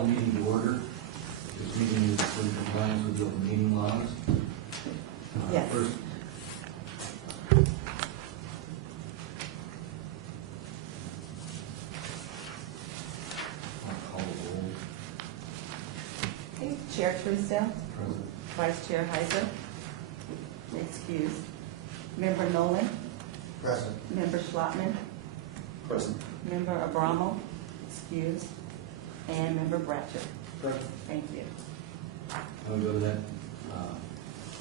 call the meeting to order. This meeting is in compliance with the open meeting laws. Yes. First, I'll call the roll. Okay, Chair Truesdale, Present. Vice Chair Heiser, excused. Member Nolan, Present. Member Schlotman, Present. Member Abramo, excused, and Member Bratcher. Present. Thank you. I'll go to that.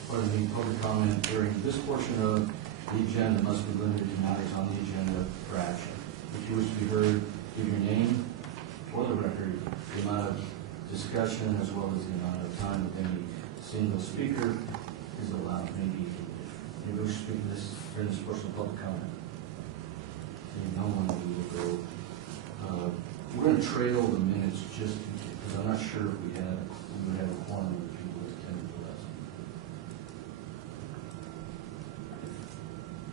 Part of the public comment during this portion of the agenda must be limited to matters on the agenda for action. If you wish to be heard, give your name for the record, the amount of discussion as well as the amount of time that any single speaker is allowed. Maybe if you wish to speak this during this portion of public comment. Seeing no one, we will go. We're going to trail the minutes just because I'm not sure if we would have a quorum of people that attended the last one.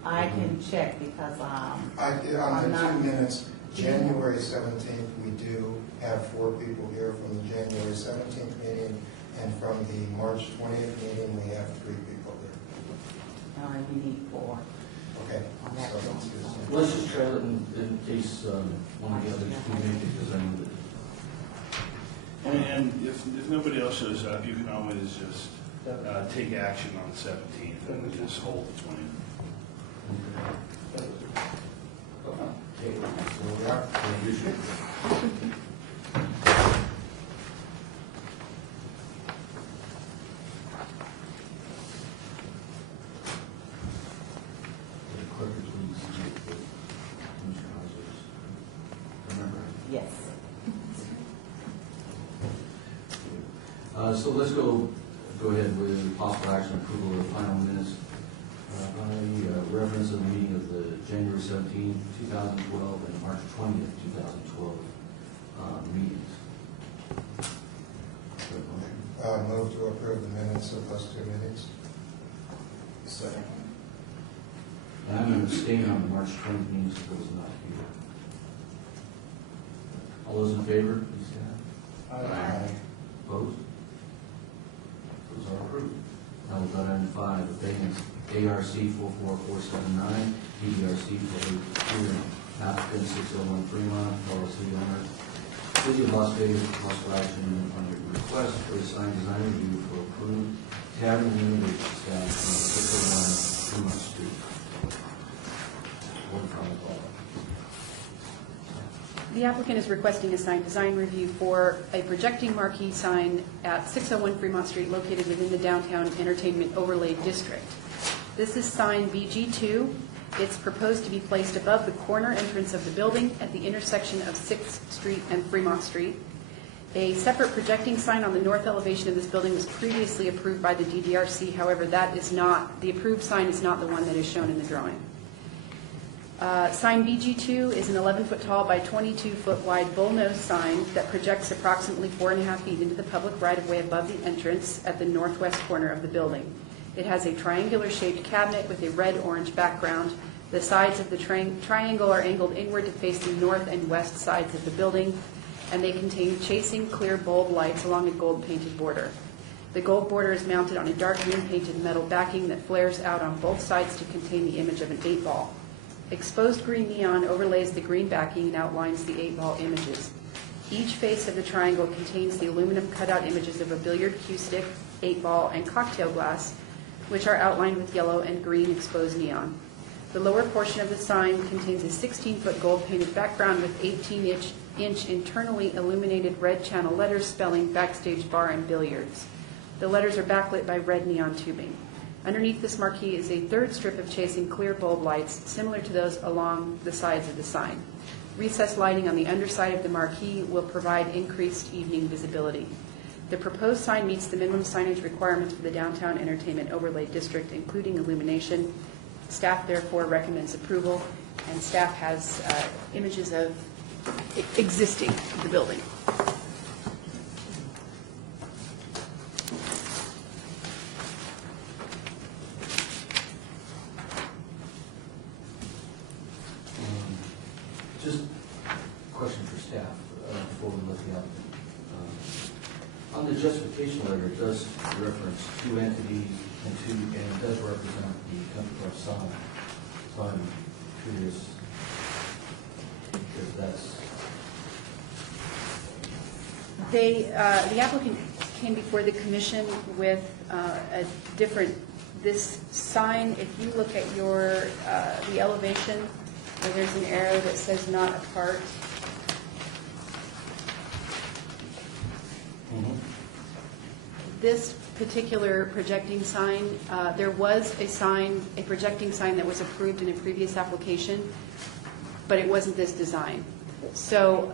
I can check because, On I'm the not- 2 minutes, January 17th, we do have 4 people here from the January 17th meeting, and from the March 20th meeting, we have 3 people here. we need 4. Okay. On that So that's one. good. Let's just trail it in case one of the others can make it, because I know that. And if nobody else shows up, you can always just take action on the 17th and just hold the 20th. Okay, So we are. Clerk, please make the Commissioner Hauser's. Remember. Yes. So let's go ahead with possible action approval of the final minutes. By reference of the meeting of the January 17, 2012 and March 20th, 2012 meetings. Is there a motion? Move to approve the minutes of those 2 meetings. Second. And I'm going to abstain on the March 20th meeting, so I was not here. All those in favor, please stand. Aye. Opposed? Those are approved. Now we'll go to item 5, abatements, ARC 44479, DDRC 482, applicant 601 Fremont, LLC owner. City of Las Vegas, possible action on your request for a sign design review for approved tavern limited staff on 601 Fremont Street. One from the ball. The applicant is requesting a sign design review for a projecting marquee sign at 601 Fremont Street located within the downtown entertainment overlay district. This is sign BG2. It's proposed to be placed above the corner entrance of the building at the intersection of 6th Street and Fremont Street. A separate projecting sign on the north elevation of this building was previously approved by the DDRC. However, the approved sign is not the one that is shown in the drawing. Sign BG2 is an 11-foot tall by 22-foot wide bullnose sign that projects approximately 4.5 feet into the public right-of-way above the entrance at the northwest corner of the building. It has a triangular-shaped cabinet with a red-orange background. The sides of the triangle are angled inward to face the north and west sides of the building, and they contain chasing clear bulb lights along a gold-painted border. The gold border is mounted on a dark green-painted metal backing that flares out on both sides to contain the image of an 8-ball. Exposed green neon overlays the green backing and outlines the 8-ball images. Each face of the triangle contains the aluminum cutout images of a billiard cue stick, 8-ball, and cocktail glass, which are outlined with yellow and green exposed neon. The lower portion of the sign contains a 16-foot gold-painted background with 18-inch internally illuminated red channel letters spelling Backstage Bar and Billiards. The letters are backlit by red neon tubing. Underneath this marquee is a third strip of chasing clear bulb lights, similar to those along the sides of the sign. Recessed lighting on the underside of the marquee will provide increased evening visibility. The proposed sign meets the minimum signage requirements for the downtown entertainment overlay district, including illumination. Staff therefore recommends approval, and staff has images of existing the building. Just a question for staff before we let the applicant On the justification letter, it does reference two entities and it does represent the Country Club sign. So I'm curious if that's, The applicant came before the commission with a different, this sign, if you look at the elevation, where there's an arrow that says not apart. This particular projecting sign, there was a projecting sign that was approved in a previous application, but it wasn't this design. So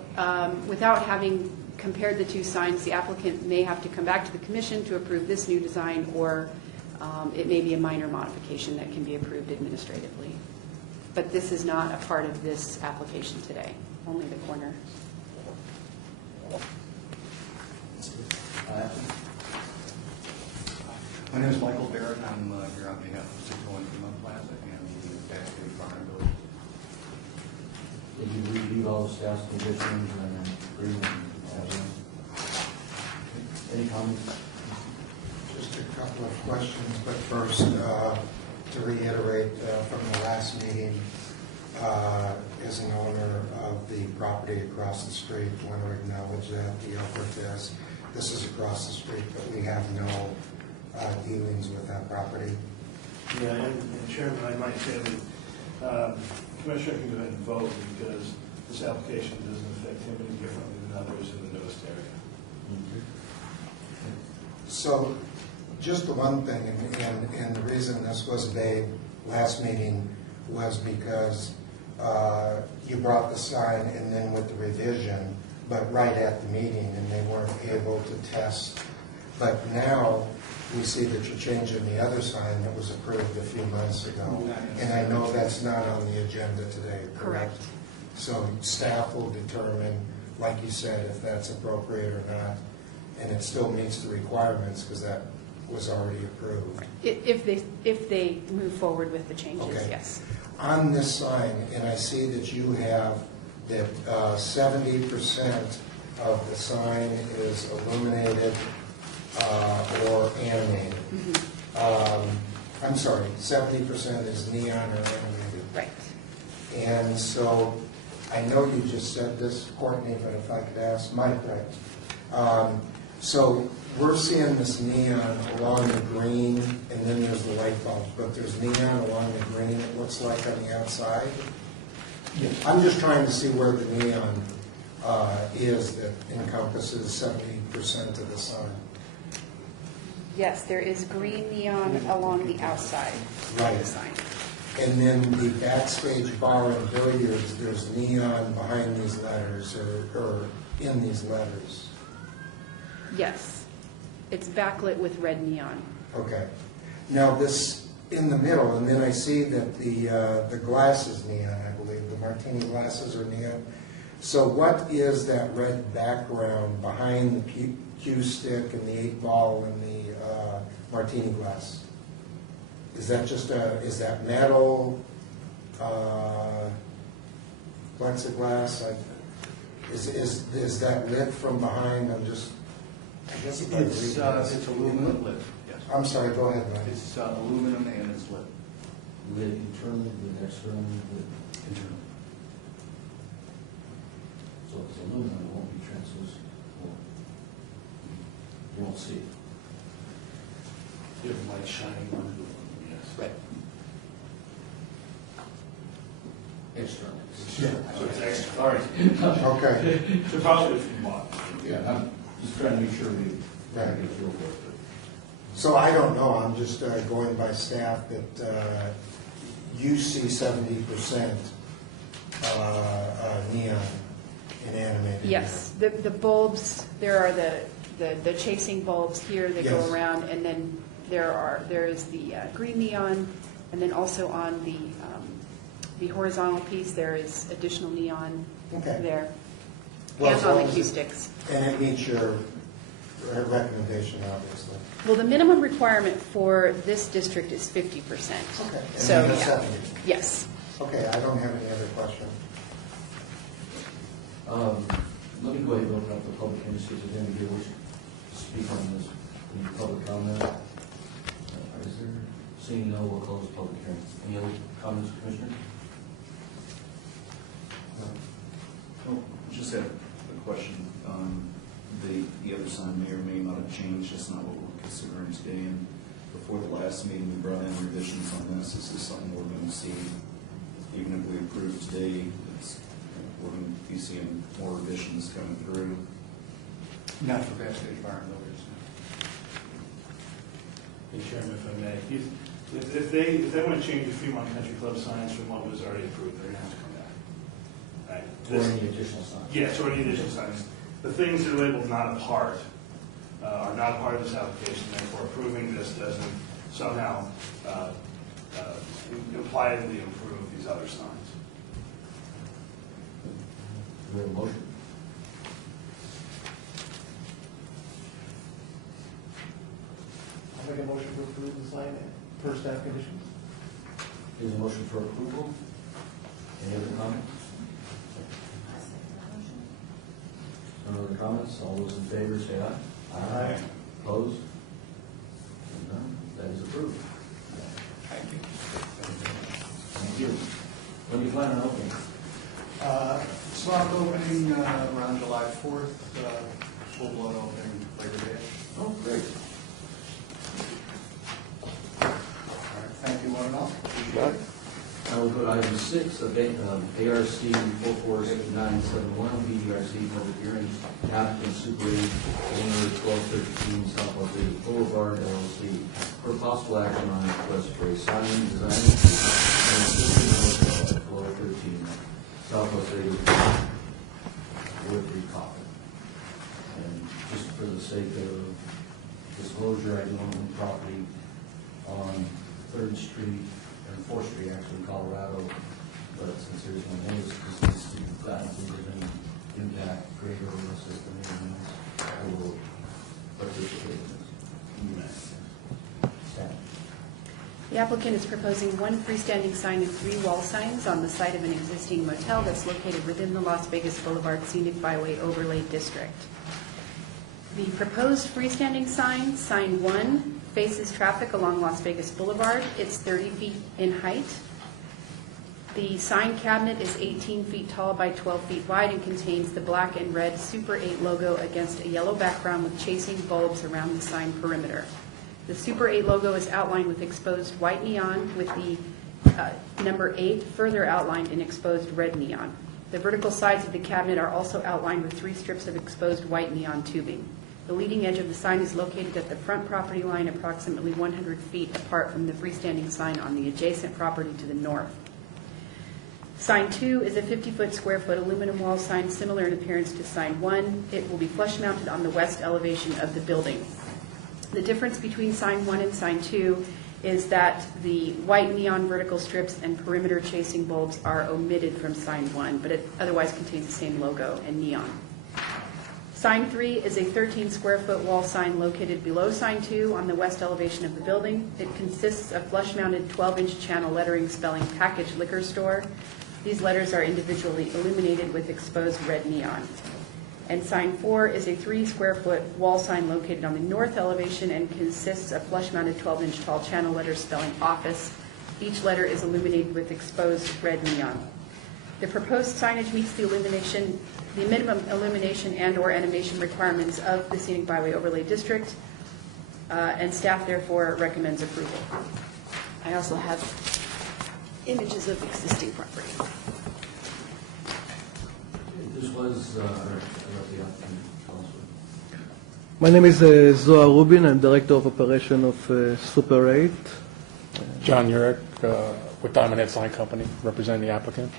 without having compared the two signs, the applicant may have to come back to the commission to approve this new design, or it may be a minor modification that can be approved administratively. But this is not a part of this application today, only the corner. My name is Michael Barrett. I'm here on behalf of 601 Fremont Plaza and the Backstage Bar and Village. did you review all the staff's conditions and agree with everything? Any comments? Just a couple of questions, but first, to reiterate from the last meeting, as an owner of the property across the street, I want to acknowledge that the Cortez, this is across the street, but we have no dealings with that property. Yeah, and Chairman, I might say that Commissioner can go ahead and vote because this application doesn't affect him any differently than others in the newest area. So, just the one thing, and the reason this was made last meeting was because you brought the sign and then with the revision, but right at the meeting, and they weren't able to test. But now, we see that you're changing the other sign that was approved a few months ago. And I know that's not on the agenda today, correct? So staff will determine, like you said, if that's appropriate or not. And it still meets the requirements because that was already approved. If they move forward with the changes, Okay. yes. On this sign, and I see that you have that 70% of the sign is illuminated or animated. I'm sorry, 70% is neon or animated. Right. And so, I know you just said this, Courtney, but if I could ask Mike, right? So, we're seeing this neon along the green, and then there's the light bulbs, but there's neon along the green, it looks like, on the outside. I'm just trying to see where the neon is that encompasses 70% of the sign. Yes, there is green neon along the outside of Right. the sign. And then the Backstage Bar and Billiards, there's neon behind these letters or in these letters. Yes. It's backlit with red neon. Okay. Now this in the middle, and then I see that the glass is neon, I believe. The martini glasses are neon. So what is that red background behind the cue stick and the 8-ball and the martini glass? Is that just is that metal, plexiglass? Is that lit from behind? I guess if I read this. It's aluminum lit, yes. I'm sorry, go ahead, Mike. It's aluminum and it's lit. Lit internally, lit externally, lit Internal. so if it's aluminum, it won't be translucent. You won't see it. You have light shining on it, yes. Right. Externally. So it's extra, all right. Okay. So probably if you want. Yeah, I'm just trying to make sure we Right. get a feel for it. So I don't know, I'm just going by staff that you see 70% neon in animated. Yes, the bulbs, there are the chasing bulbs here that Yes. go around, and then there is the green neon, and then also on the horizontal piece, there is additional neon Okay. there. Well, And as on long the as cue it- sticks. And it meets your recommendation, obviously. Well, the minimum requirement for this district is 50%. Okay. And So, then the yeah. 70. Yes. Okay, I don't have any other questions. Let me go ahead and open up the public hearing, see if there's anybody here who wishes to speak on this. Any public comment? Is there? Seeing no, we'll close the public hearing. Any other comments, Commissioner? Well, just have a question. The other sign may or may not have changed. That's not what we're considering today. And before the last meeting, we brought in revisions on this. This is something we're going to see, even if we approve today, we're going to be seeing more revisions coming through. Not for Backstage Bar and Builders. Hey, Chairman, if I may, if they want to change the Fremont Country Club signs from what was already approved, they're going to have to come back. Right? Or any additional signs? Yes, or any additional signs. The things that are labeled not a part are not a part of this application, therefore approving this doesn't somehow impliedly improve these other signs. Do we have a motion? I'll make a motion to approve the sign per staff conditions. Is a motion for approval? Any other comments? No other comments? All those in favor say aye. Aye. Opposed? None. That is approved. Thank you. Thank you. When do you plan on opening? Soft opening around July 4th, full-blown opening Labor Day. Oh, great. All right, thank you, one and all. Appreciate it. Now we'll go to item 6 of ARC 44971, BDRC public hearings, applicant Super 8, owner 1213 Southwest 80 Boulevard, LLC, for possible action on request for a sign design and system of floor 13 Southwest 80 Woodbury Coffin. And just for the sake of disclosure, I do own property on 3rd Street and 4th Street, actually, in Colorado, but since there's no notice, this needs to be gotten, if there's any impact, greater or less than anything else, I will participate in this. Staff. The applicant is proposing one freestanding sign and 3 wall signs on the site of an existing motel that's located within the Las Vegas Boulevard Scenic Byway Overlay District. The proposed freestanding sign, sign 1, faces traffic along Las Vegas Boulevard. It's 30 feet in height. The sign cabinet is 18 feet tall by 12 feet wide and contains the black and red Super 8 logo against a yellow background with chasing bulbs around the sign perimeter. The Super 8 logo is outlined with exposed white neon with the number 8 further outlined in exposed red neon. The vertical sides of the cabinet are also outlined with 3 strips of exposed white neon tubing. The leading edge of the sign is located at the front property line, approximately 100 feet apart from the freestanding sign on the adjacent property to the north. Sign 2 is a 50-foot square foot aluminum wall sign similar in appearance to sign 1. It will be flush mounted on the west elevation of the building. The difference between sign 1 and sign 2 is that the white neon vertical strips and perimeter chasing bulbs are omitted from sign 1, but it otherwise contains the same logo and neon. Sign 3 is a 13 square foot wall sign located below sign 2 on the west elevation of the building. It consists of flush mounted 12-inch channel lettering spelling package liquor store. These letters are individually illuminated with exposed red neon. And sign 4 is a 3 square foot wall sign located on the north elevation and consists of flush mounted 12-inch tall channel letters spelling office. Each letter is illuminated with exposed red neon. The proposed signage meets the minimum illumination and or animation requirements of the Scenic Byway Overlay District, and staff therefore recommends approval. I also have images of existing property. This was, I'll let the applicant tell us what. My name is Zohar Rubin. I'm Director of Operation of Super 8. John Urich with Diamond Head Sign Company, representing the applicant.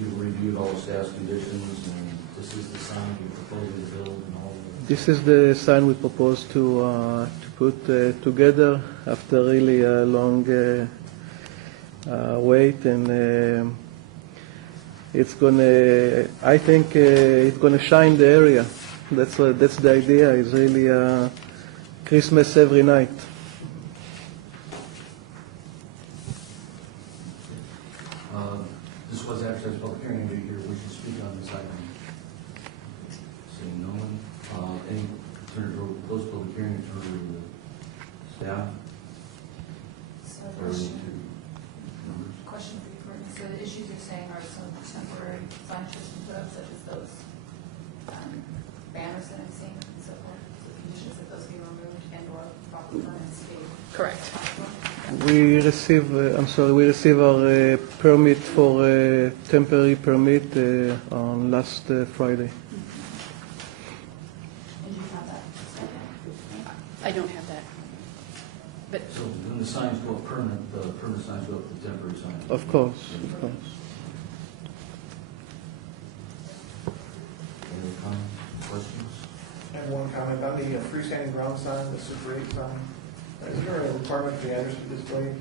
You've reviewed all the staff's conditions, and this is the sign you're proposing to build and all of This is the sign we propose to put together after really a long wait, and it's gonna. I think it's gonna shine the area. That's the idea. It's really Christmas every night. This was advertised public public hearing, anybody here wishing to speak on this item? Seeing no one, any, turn to close public hearing, turn to the staff, So or to numbers. question for you, Courtney. So the issues you're saying are some temporary signs just been put up, such as those banners that I've seen and so forth. So conditions that those be removed and or proper permits be. Correct. We receive, we receive our permit for temporary permit on last Friday. And you have that? I don't have that. But So when the signs go up permanent, the permanent signs go up to temporary signs? Of course, of course. Any other comments, questions? I have one comment on the freestanding ground sign, the Super 8 sign. Is there a requirement for the address to be displayed?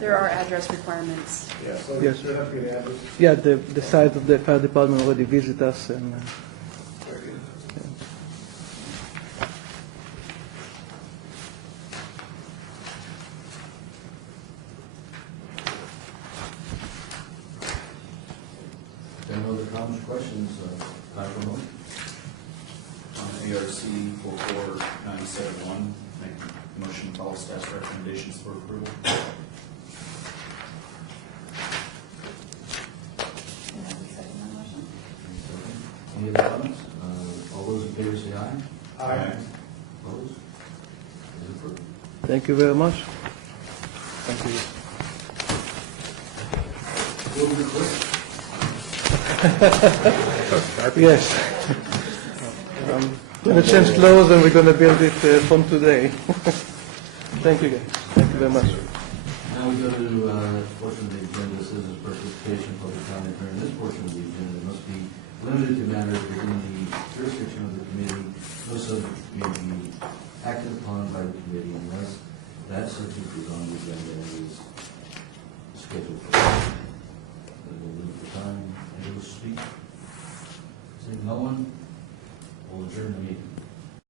there are address requirements. Yeah, so Yes. there has to be an address. Yeah, the site of the fire department already visit us, and Very good. If there are no other comments, questions, time for motion? On ARC 44971, make a motion to follow staff's recommendations for approval. And I would second that motion. Any other comments? All those in favor say aye. Aye. Opposed? It is approved. thank you very much. Thank you. A little bit quick. Yes. Going to change clothes and we're going to build it from today. Thank you guys. Thank you very much. Now we go to portion of the agenda, citizens' participation, public comment during this portion of the agenda must be limited to matters within the jurisdiction of the committee. No subject may be acted upon by the committee unless that subject is on the agenda and is scheduled for. We'll limit the time, and we'll speak. Seeing no one, we'll adjourn the meeting.